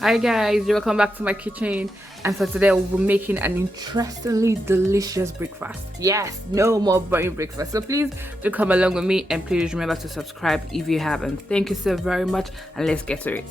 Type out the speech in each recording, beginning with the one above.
Hi guys, welcome back to my kitchen, and for today we'll be making an interestingly delicious breakfast. Yes, no more boring breakfast. So please do come along with me, and please remember to subscribe if you haven't. Thank you so very much, and let's get to it.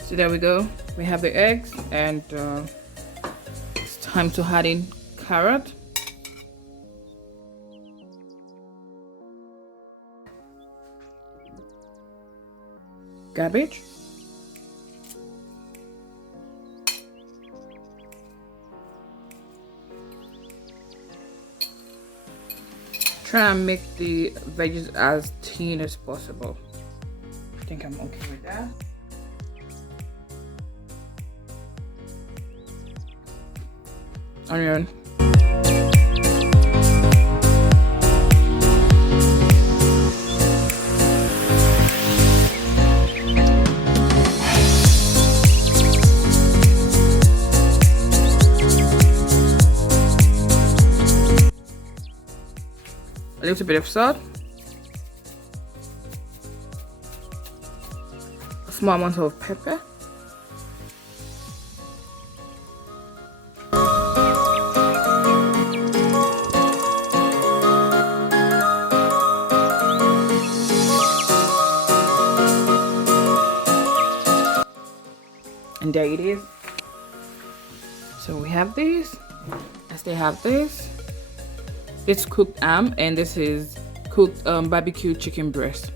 So there we go. We have the eggs, and it's time to add in carrot, cabbage, try and make the veggies as thin as possible. I think I'm okay with that. Onion, a little bit of salt, a small amount of pepper, and there it is. So we have this. I still have this. It's cooked ham, and this is cooked barbecue chicken breast.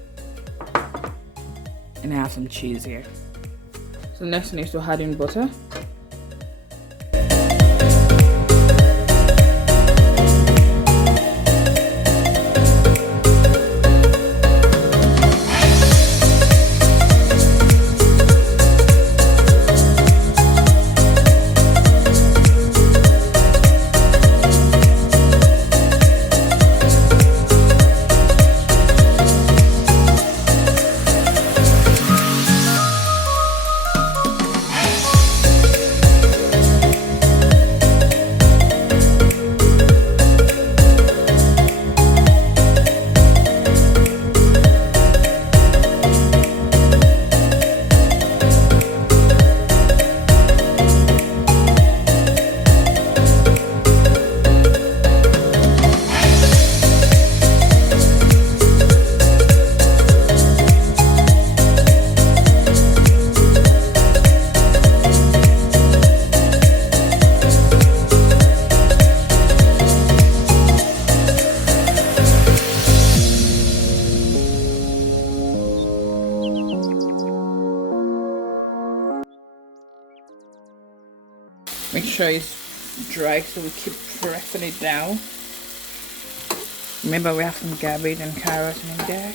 And I have some cheese here. So next thing is to add in butter. Make sure it's dry, so we keep pressing it down. Remember, we have some cabbage and carrots in there.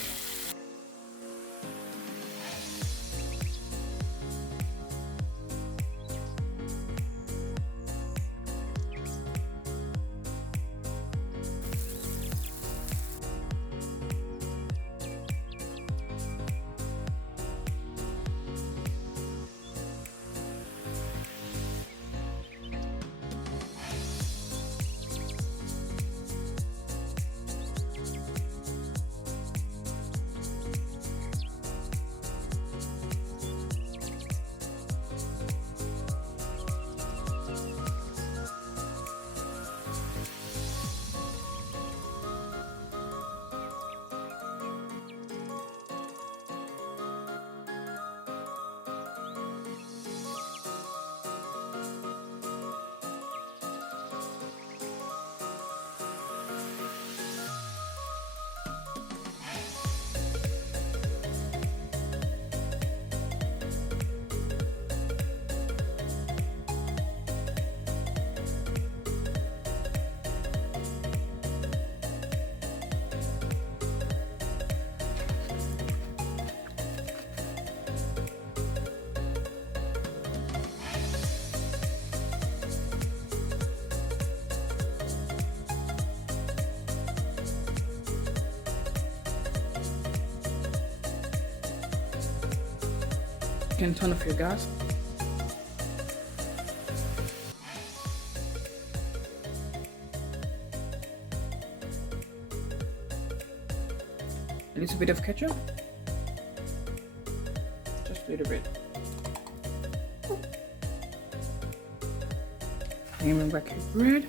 You can turn off your gas. A little bit of ketchup. Just a little bit. And remember your bread.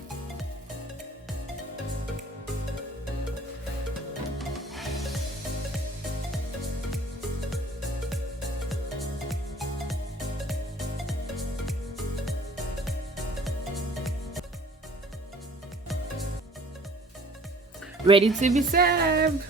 Ready to be served.